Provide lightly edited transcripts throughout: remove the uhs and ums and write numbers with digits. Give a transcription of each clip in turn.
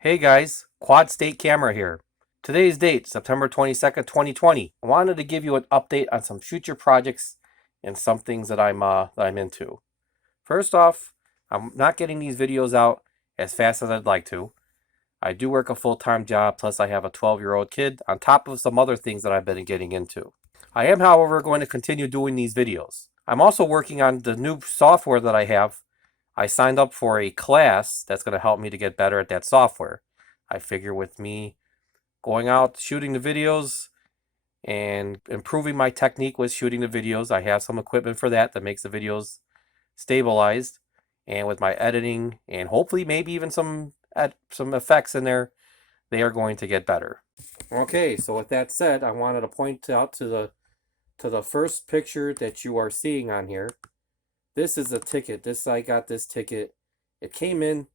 Hey guys, Quad State Camera here. Today's date, September 22nd, 2020. I wanted to give you an update on some future projects and some things that I'm into. First off, I'm not getting these videos out as fast as I'd like to. I do work a full-time job, plus I have a 12-year-old kid on top of some other things that I've been getting into. I am, however, going to continue doing these videos. I'm also working on the new software that I have. I signed up for a class that's going to help me to get better at that software. I figure with me going out, shooting the videos, and improving my technique with shooting the videos, I have some equipment for that makes the videos stabilized. And with my editing and hopefully maybe even some effects in there, they are going to get better. Okay, so with that said, I wanted to point out to the first picture that you are seeing on here. This is a ticket. I got this ticket. It came in.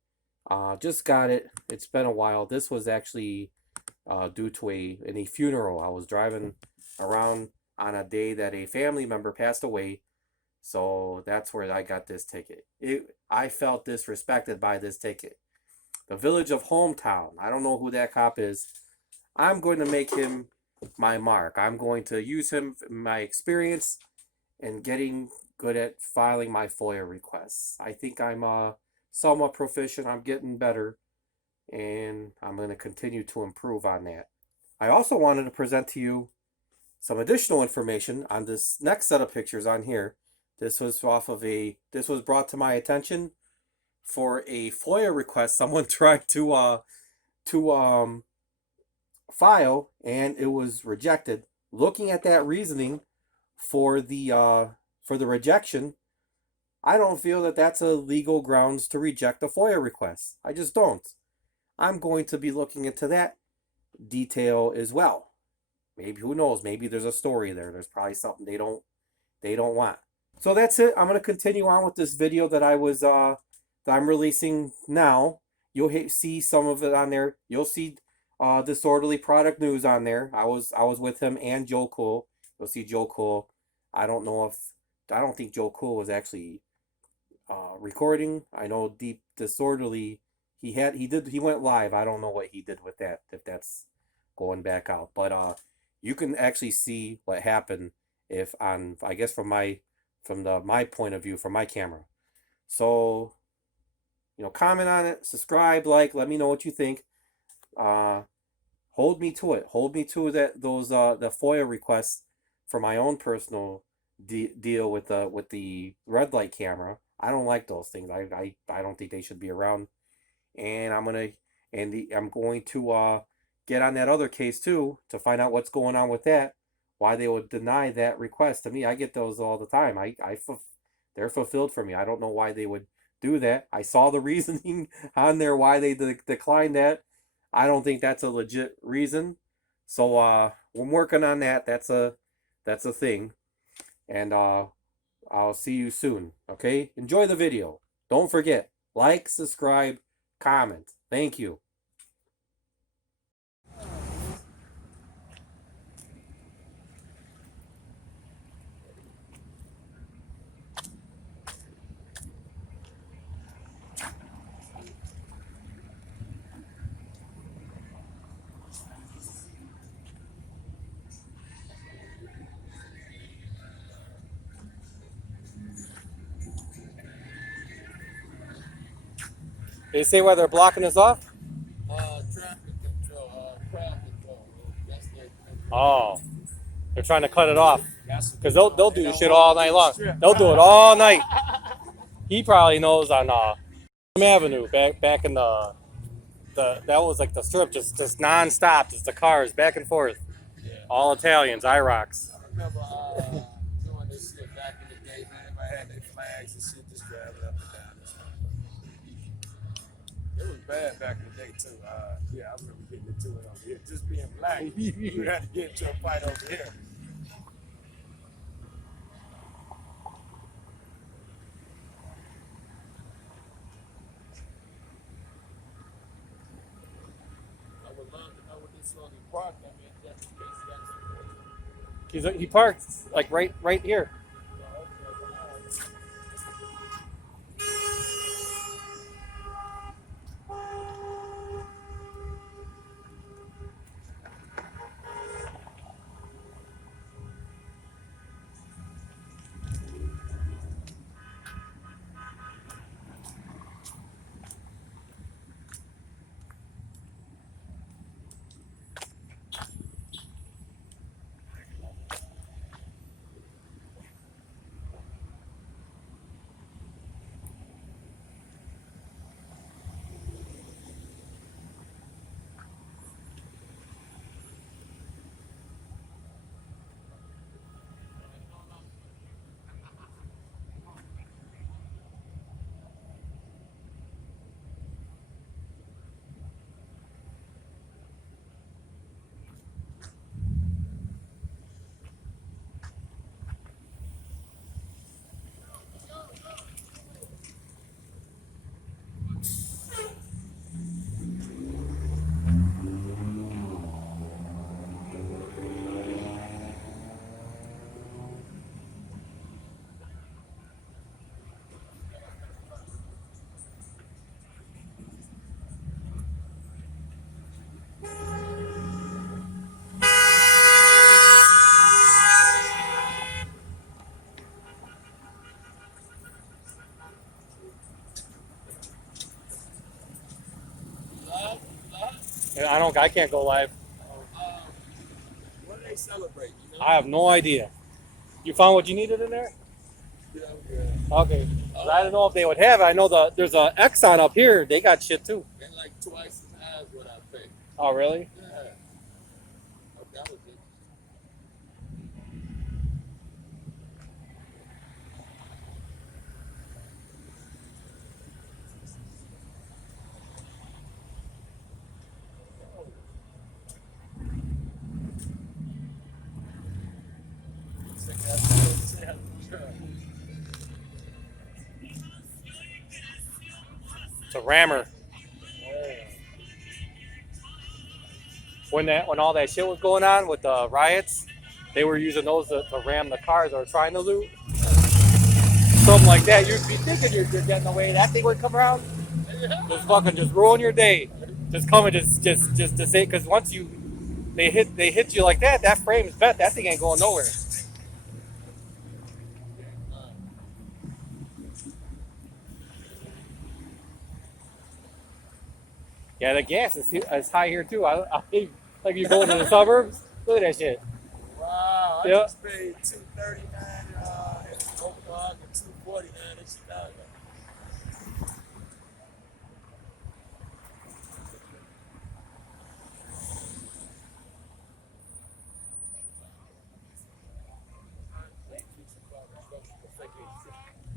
Just got it. It's been a while. This was actually due to a funeral. I was driving around on a day that a family member passed away. So that's where I got this ticket. I felt disrespected by this ticket. The village of Hometown. I don't know who that cop is. I'm going to make him my mark. I'm going to use him, my experience, in getting good at filing my FOIA requests. I think I'm somewhat proficient. I'm getting better, and I'm going to continue to improve on that. I also wanted to present to you some additional information on this next set of pictures on here. This was brought to my attention for a FOIA request someone tried to file, and it was rejected. Looking at that reasoning for the rejection, I don't feel that that's a legal grounds to reject a FOIA request. I just don't. I'm going to be looking into that detail as well. Maybe, who knows, maybe there's a story there. There's probably something they don't want. So that's it. I'm going to continue on with this video that I'm releasing now. You'll see some of it on there. You'll see Disorderly Product News on there. I was with him and Joe Cool. You'll see Joe Cool. I don't think Joe Cool was actually recording. I know Deep Disorderly, he went live. I don't know what he did with that, if that's going back out. But you can actually see what happened if on, I guess from my point of view, from my camera. So, comment on it, subscribe, like, let me know what you think. Hold me to it. Hold me to those the FOIA requests for my own personal deal with the red light camera. I don't like those things. I don't think they should be around. And I'm going to get on that other case too to find out what's going on with that. Why they would deny that request to me. I get those all the time. They're fulfilled for me. I don't know why they would do that. I saw the reasoning on there why they declined that. I don't think that's a legit reason. So I'm working on that. That's a thing. And I'll see you soon. Okay? Enjoy the video. Don't forget, like, subscribe, comment. Thank you. Did they say why they're blocking us off? Traffic control, crowd control. That's their Oh, they're trying to cut it off. Because they'll do the shit all night long. They'll do it all night. He probably knows on Avenue, back in the that was like the strip, just non-stop, just the cars back and forth. Yeah. All Italians, IROCs. I remember doing this shit back in the day, man. I had their flags and shit just driving up and down. It was bad back in the day too. Yeah, I remember getting into it over here. Just being black, you had to get into a fight over here. I would love to know what this slowly parked. I mean, just in case He parked like right here. I can't go live. What do they celebrate? You know? I have no idea. You found what you needed in there? Yeah, okay. Okay. I don't know if they would have it. I know there's a Exxon up here. They got shit too. They're like twice as high as what I pay. Oh, really? Yeah. Oh, that was it. It's a rammer. When all that shit was going on with the riots, they were using those to ram the cars that were trying to loot. Something like that. You'd be thinking you're getting away. That thing would come around, just ruin your day. Just come and just to say, because once they hit you like that, that frame's bent. That thing ain't going nowhere. Yeah, the gas is high here too. Like you go into the suburbs. Look at that shit. Wow, I Yep. just paid $2.39 in Oak Park and $2.49 in Chicago.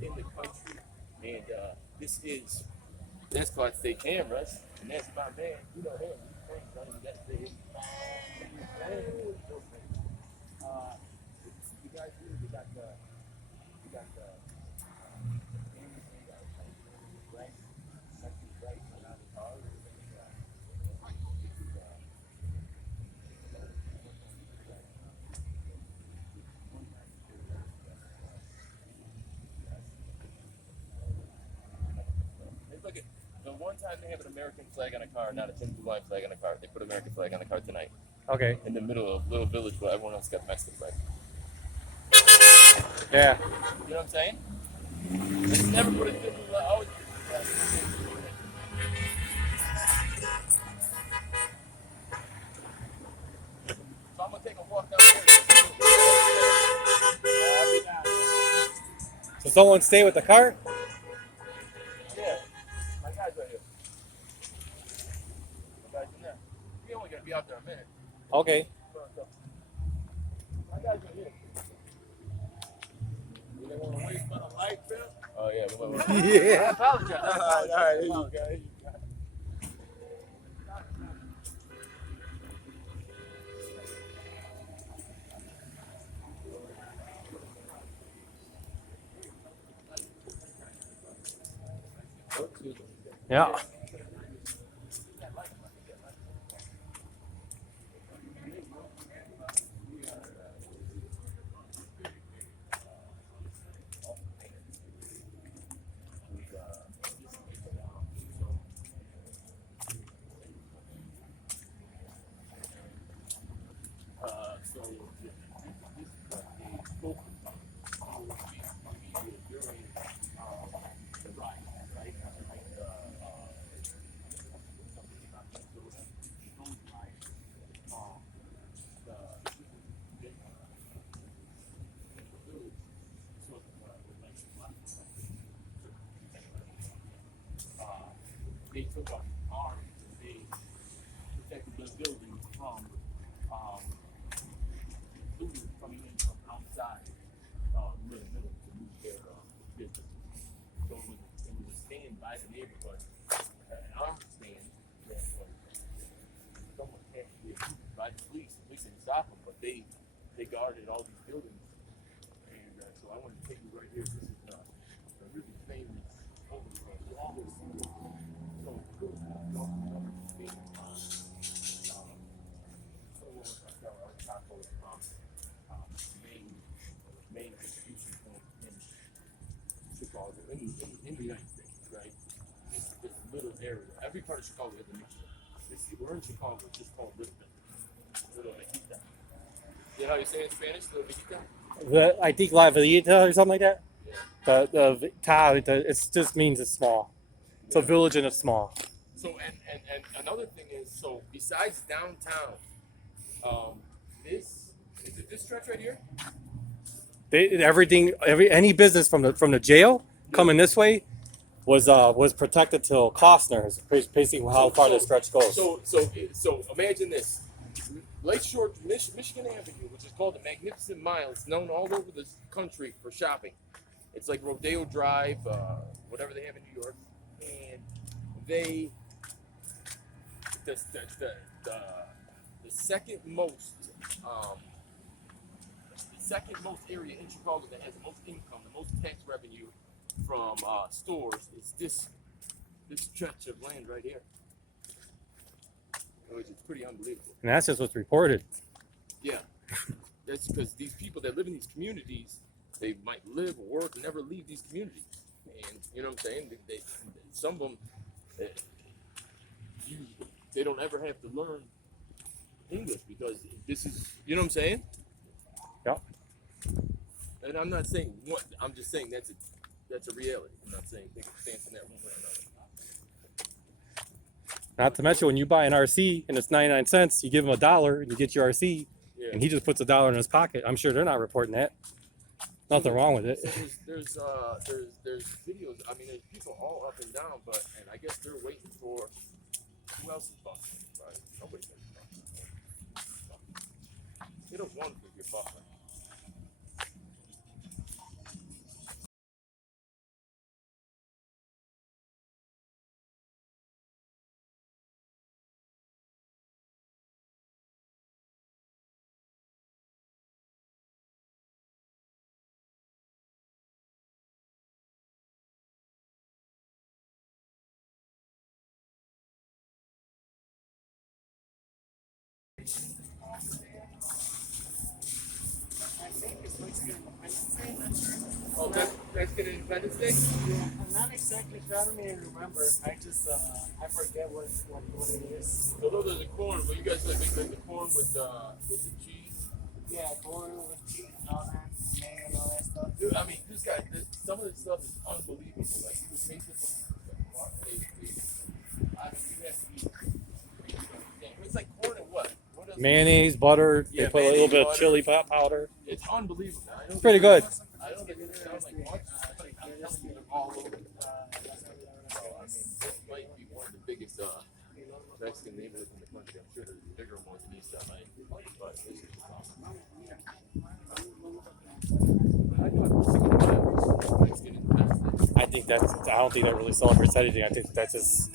In the country, and this is that's Quadstate cameras, and that's my man. You know him. That's the you guys really you got the right, right around the car. Look at the one time they have an American flag on a car, not a Tin Blue Line flag on a car. They put an American flag on the car tonight. Okay. In the middle of a little village where everyone else got the Mexican flag. Yeah. You know what I'm saying? They never put a Tin Blue Line. Always put a flag. So I'm gonna take a walk down there. So someone stay with the car? Yeah. My guy's right here. My guy's in there. We only gotta be out there a minute. Okay. My guy's right here. You don't want to wait for the light bill? Oh yeah. Yeah. I apologize. All right, here you go. Here you go. Yeah. They took up arms and they protected the building from looters coming in from outside the middle to loot their business. So it was a stand by the neighborhood, an armed stand that was someone had to be approved by the police. The police didn't stop them, but they guarded all these buildings. And so I want to take you right here. This is a really famous longest. Main distribution point in Chicago, in the United States, right? This little area. Every part of Chicago has a mixture. We're in Chicago, it's just called Lisbon. Little Mexita. You know how you say it in Spanish? Little Mexita? I think La Villita or something like that. The it just means it's small. It's a village and it's small. So So and another thing is, so besides downtown, this is it this stretch right here? Any business from the jail coming this way was protected till Costner is basically how far the stretch goes. So imagine this. Lakeshore, Michigan Avenue, which is called the Magnificent Mile, it's known all over the country for shopping. It's like Rodeo Drive, whatever they have in New York, and the second most area in Chicago that has the most income, the most tax revenue from stores is this stretch of land right here, which is pretty unbelievable. And that's just what's reported. Yeah, that's because these people that live in these communities, they might live or work and never leave these communities, and you know what I'm saying. Some of them, they don't ever have to learn English because this is, you know what I'm saying. Yep. And I'm not saying what, I'm just saying that's a reality. I'm not saying they can stand from that one way or another. Not to mention when you buy an RC and it's 99 cents, you give him $1 and you get your RC, Yeah. and he just puts $1 in his pocket. I'm sure they're not reporting that. Nothing wrong with it. So there's videos. I mean, there's people all up and down, and I guess they're waiting for who else is busting. Right? Nobody's busting. Get a one for your busting. Oh, Mexican Independence Day? Yeah, I'm not exactly sure. I don't even remember. I just I forget what it is. So those are the corn. Well, you guys like make like the corn with the cheese. Yeah, corn with cheese and all that, mayo and all that stuff. Dude, I mean, some of this stuff is unbelievable. Like you would taste it from I mean, you have to eat. It's like corn and what? What else? Mayonnaise, butter. Yeah, They put a little bit of butter. chili powder. It's unbelievable. It's pretty good. I don't think it sounds like much, but I'm telling you, they're all over. So, I mean, this might be one of the biggest Mexican neighborhoods in the country. I'm sure there's bigger ones in East LA, but this is just awesome. I know Mexican Independence Day. I don't think that really celebrates anything. I think that's just.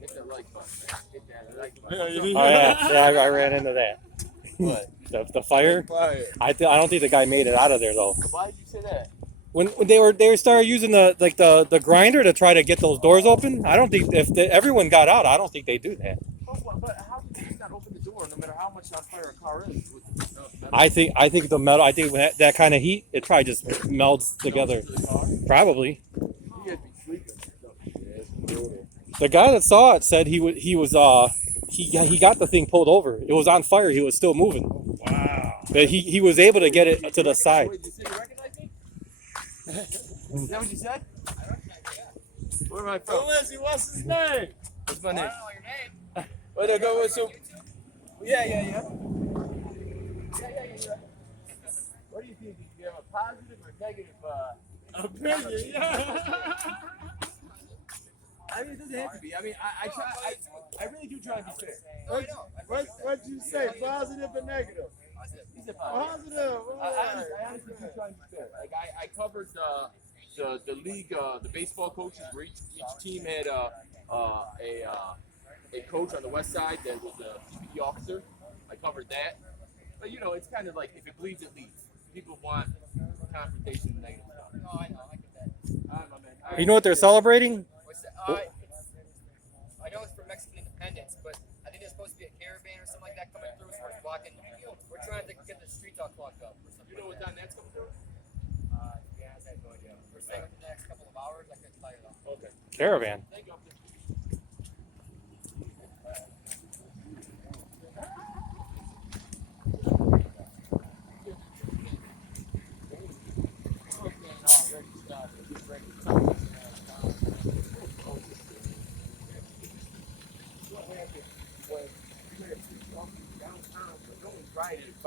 Hit that like button, man. Hit that like button. Oh yeah, I ran into that. What? The fire. Fire. I don't think the guy made it out of there though. Why did you say that? When they started using the grinder to try to get those doors open, I don't think everyone got out. I don't think they do that. But how could you not open the door no matter how much on fire a car is? With metal? I think the metal. I think that kind of heat, it probably just melds together. To the car? Probably. You guys be sleeping. The guy that saw it said he got the thing pulled over. It was on fire. He was still moving. Wow. But he was able to get it to the side. Wait, did you say you recognize me? Is that what you said? I recognize you, yeah. Where am I from? Leslie, what's his name? What's my name? I don't know your name. Where do I go with so? YouTube? Yeah. What do you think? Do you have a positive or negative Opinion, yeah. I mean, it doesn't have to be. I mean, I really do try to be fair. No, I know. What'd you say? Positive or negative? He said positive. Positive. I honestly do try to be fair. Like I covered the league, the baseball coaches, where each team had a coach on the west side that was a PPE officer. I covered that. But you know, it's kind of like if it bleeds, it leads. People want confrontation and negative stuff. No, I know. I get that. All right, my man. You know what they're celebrating? What's that? I know it's for Mexican independence, but I think there's supposed to be a caravan or something like that coming through, so we're blocking. We're trying to get the streets all clogged up. Or something. You know what time that's coming through? Yeah, I have no idea. We're saying within the next couple of hours. I couldn't tell you though. Okay. Caravan. Thank you.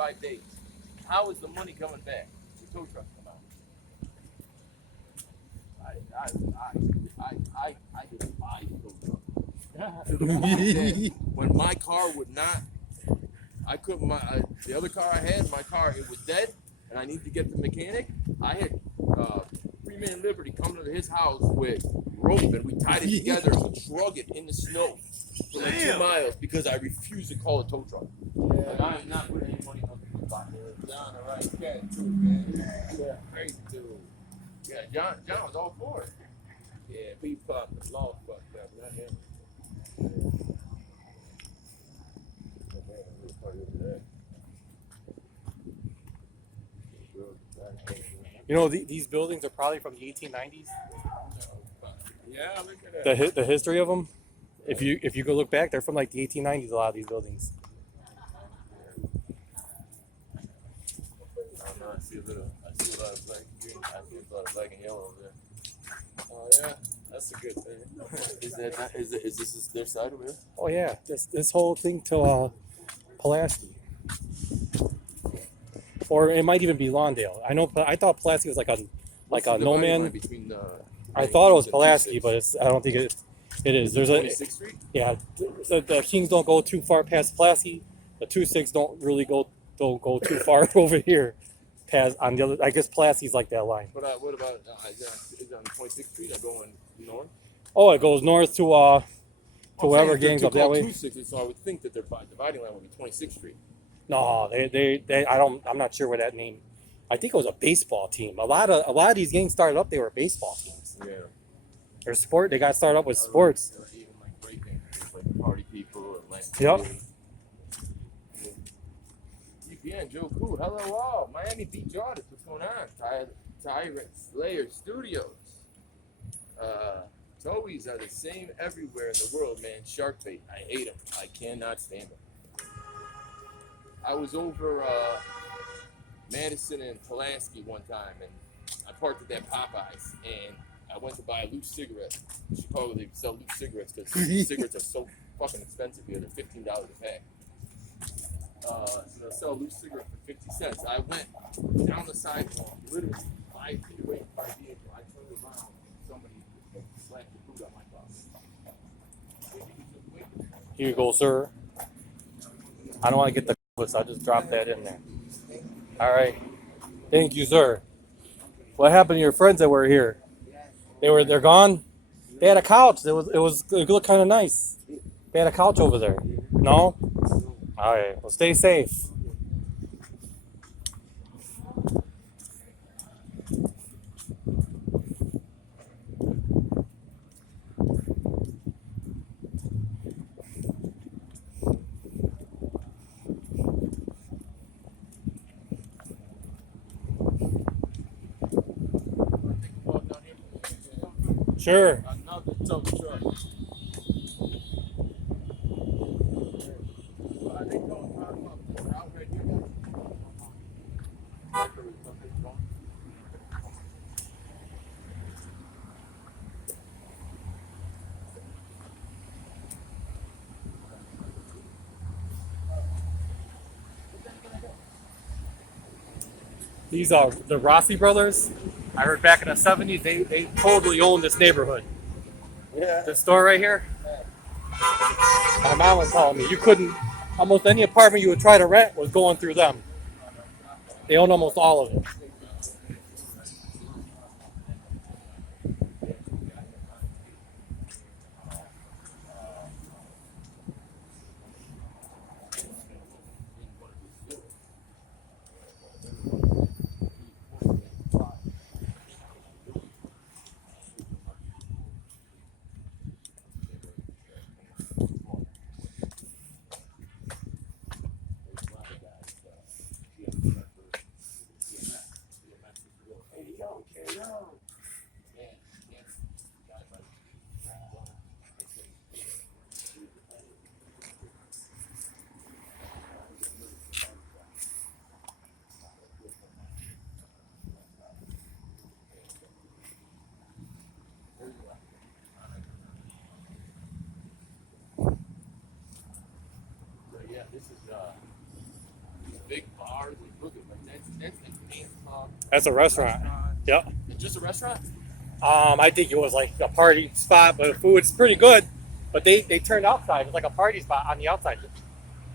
5 days. How is the money coming back? The tow truck's come out. I despise tow trucks. To the point that when my car would not, I couldn't. The other car I had, my car, it was dead, and I needed to get the mechanic. I had Freeman Liberty come to his house with rope, and we tied it together and drug it in the snow for like 2 miles because I refused to call a tow truck. Like, I am not putting any money on the spot. John, the right cat too, man. Yeah. Crazy dude. Yeah, John was all for it. Yeah, he fucked the law fucked up, not him. You know, these buildings are probably from the 1890s. Yeah, look at that. The history of them, if you go look back, they're from like the 1890s. A lot of these buildings. I don't know. I see a lot of black and green. I see a lot of black and yellow over there. Oh yeah, that's a good thing. Is this their side over there? Oh yeah, this whole thing to Pulaski, or it might even be Lawndale. I thought Pulaski was like a no man. Between I thought it was Pulaski, but I don't think it is. There's a 26th Street. yeah. The Kings don't go too far past Pulaski. The 2-6 don't go too far over here. Past on the other, I guess Pulaski's like that line. But what about is it on 26th Street? I'm going north. Oh, it goes north to whoever gangs up that way. 2-6, so I would think that their dividing line would be 26th Street. No, I'm not sure where that name. I think it was a baseball team. A lot of these gangs started up. They were baseball teams. Yeah. Or sport. They got started up with sports. Even like breaking, like party people and like. Yep. UPN, Joe Cool. Hello all. Miami Beach artists. What's going on? Tyrant Slayer Studios. Towies are the same everywhere in the world, man. Shark bait. I hate them. I cannot stand them. I was over Madison and Pulaski one time, and I parked at that Popeyes, and I went to buy a loose cigarette. In Chicago, they sell loose cigarettes because cigarettes are so fucking expensive here. They're $15 a pack. So they'll sell a loose cigarette for 50 cents. I went down the sidewalk, literally 5 feet away from my vehicle. I turned around, and somebody slapped the food on my car. Here you go, sir. I don't want to get the so I'll just drop that in there. All right. Thank you, sir. What happened to your friends that were here? They're gone? They had a couch. It looked kind of nice. They had a couch over there. No? All right. Well, stay safe. Sure. Another tow truck. These are the Rossi brothers. I heard back in the 70s they totally owned this neighborhood. Yeah. This store right here. My mom was telling me you couldn't, almost any apartment you would try to rent was going through them. They own almost all of it. That's a restaurant. Yep. It's just a restaurant? I think it was like a party spot, but the food's pretty good. But they turned outside. It was like a party spot on the outside.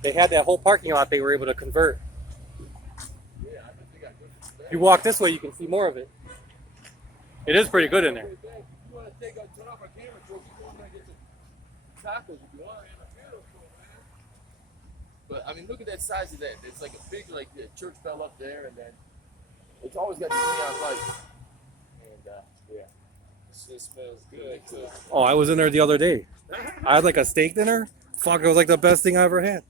They had that whole parking lot they were able to convert. Yeah, I think they got good. If you walk this way, you can see more of it. It is pretty good in there. You want to turn off our camera, Joe, keep going and get some tacos if you want. But I mean, look at that size of that. It's like a big, like the church bell up there, and then it's always got the neon lights. And yeah, Shit smells good too. Oh, I was in there the other day. I had like a steak dinner. Fuck, it was like the best thing I ever had.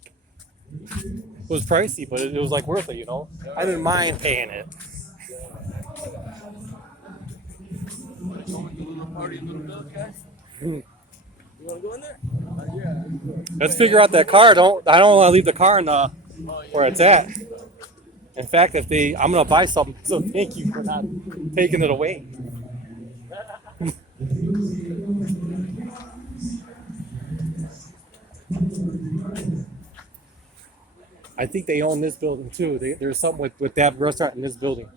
It was pricey, but it was like worth it, you know? I didn't mind paying it. want to go into a little party in Little Village, guys? You want to go in there? Yeah. Let's figure out that car. I don't want to leave the car in the where it's at. In fact, I'm gonna buy something. So thank you for not taking it away. I think they own this building too. There's something with that restaurant in this building.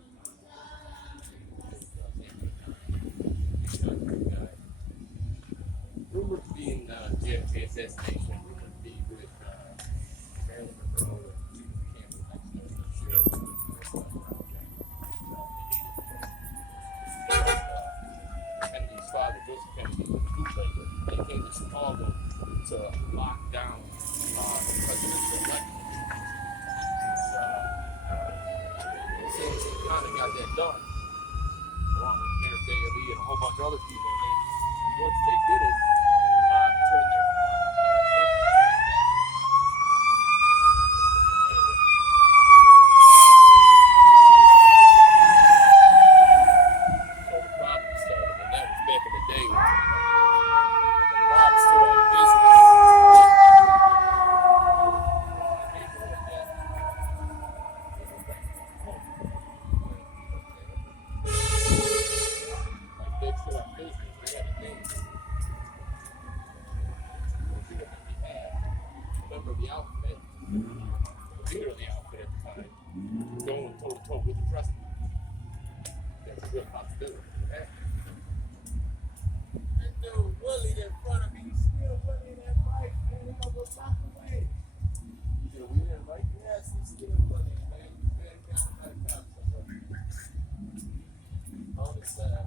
Rumored to be in JFK assassination. Rumored to be with Marilyn Monroe and Kennedy's father, Joseph Kennedy, was a bootlegger. They came to Chicago to lock down the presidential election. As soon as they kind of got that done, along with Mayor Daley and a whole bunch of other people, and then once they did it, turned their so the problem started, and that was back in the day when Bob still had business. Like they still had business, they had a name. Member of the outfit, leader of the outfit at the time, going toe to toe with the president. That's a real possibility. And the Willie in front of me, he's still Willie in that bike, man. He gonna go block away. You know, we didn't like Yes, he's still Willie, man. Man, got that cop somewhere. On the side,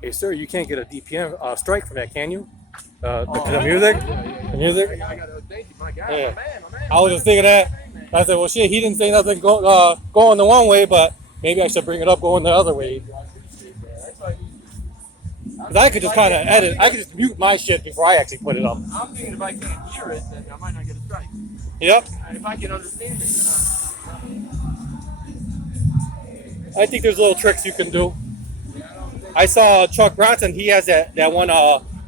Hey, sir, you can't get a DPM strike from that, can you? The music? The music? I gotta thank you, my guy, Yeah. my man. I was just thinking that. I said, well, shit, he didn't say nothing going the one way, but maybe I should bring it up going the other way. I appreciate that. That's why Because I could just kind of edit. I could just mute my shit before I actually put it up. I'm thinking if I can't hear it, then I might not get a strike. Yep. And if I can understand it, I think there's little tricks you can do. I saw Chuck Bronson. He has that one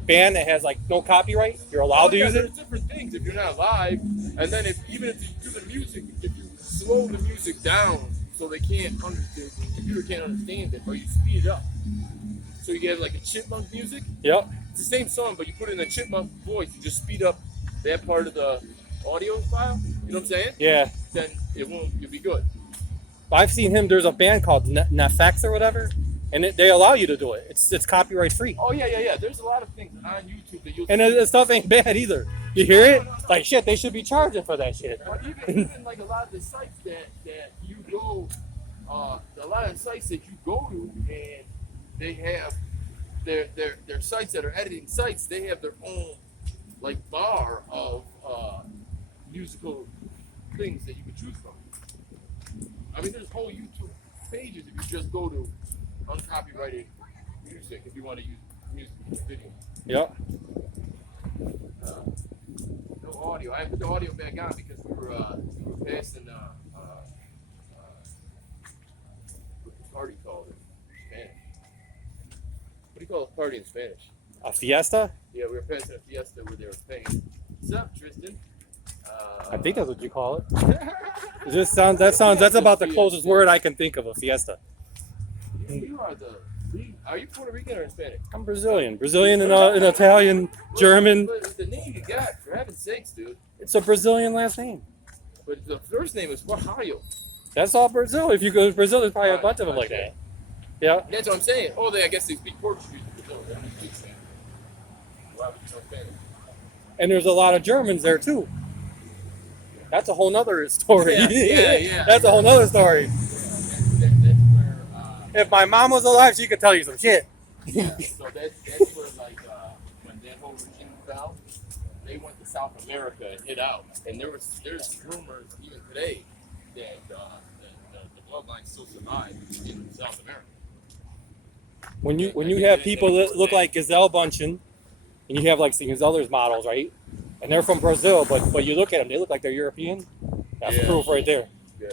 band that has like no copyright. You're allowed to use it. There's different things if you're not live, and then even if you do the music, if you slow the music down so the computer can't understand it, or you speed it up, so you get like a chipmunk music. Yep. It's the same song, but you put it in a chipmunk voice. You just speed up that part of the audio file. You know what I'm saying? Yeah. Then you'll be good. I've seen him. There's a band called Nafex or whatever, and they allow you to do it. It's copyright free. Oh yeah. There's a lot of things on YouTube that you'll. And the stuff ain't bad either. You hear it? Like shit, they should be charging for that shit. But even like a lot of the sites that you go, a lot of the sites that you go to, and they have their sites that are editing sites. They have their own like bar of musical things that you can choose from. I mean, there's whole YouTube pages if you just go to uncopyrighted music if you want to use music video. Yep. No audio. I put the audio back on because we were passing what the party called in Spanish. What do you call a party in Spanish? A fiesta? Yeah, we were passing a fiesta where they were paying. What's up, Tristan? I think that's what you call it. That's about the closest word I can think of, a fiesta. You are you Puerto Rican or Hispanic? I'm Brazilian. Brazilian and Italian, German. But the name you got, for heaven's sakes, dude. It's a Brazilian last name. But the first name is Ohio. That's all Brazil. If you go to Brazil, there's probably a bunch of them like that. Yeah. That's what I'm saying. Oh, I guess they speak Portuguese in Brazil. That makes sense. Why would you know Spanish? And there's a lot of Germans there too. That's a whole nother story. Yeah. That's a whole nother story. That's where. If my mom was alive, she could tell you some shit. Yeah. So that's where like when that whole regime fell, they went to South America and hid out. And there's rumors even today that the bloodline still survives in South America. When you have people that look like Gazelle Bunchen, and you have like Gazelle's models, right? And they're from Brazil, but you look at them, they look like they're European. That's proof right there. Yeah.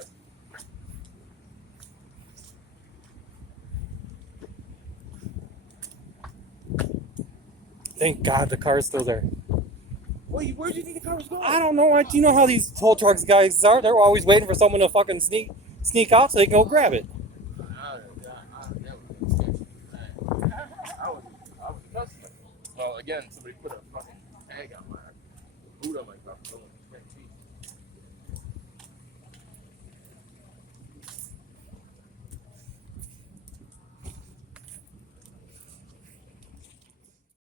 Thank God the car's still there. Wait, where do you think the car was going? I don't know. You know how these tow trucks guys are? They're always waiting for someone to fucking sneak out so they can go grab it. I was cussing. Well, again, somebody put a fucking tag on my boot on my car.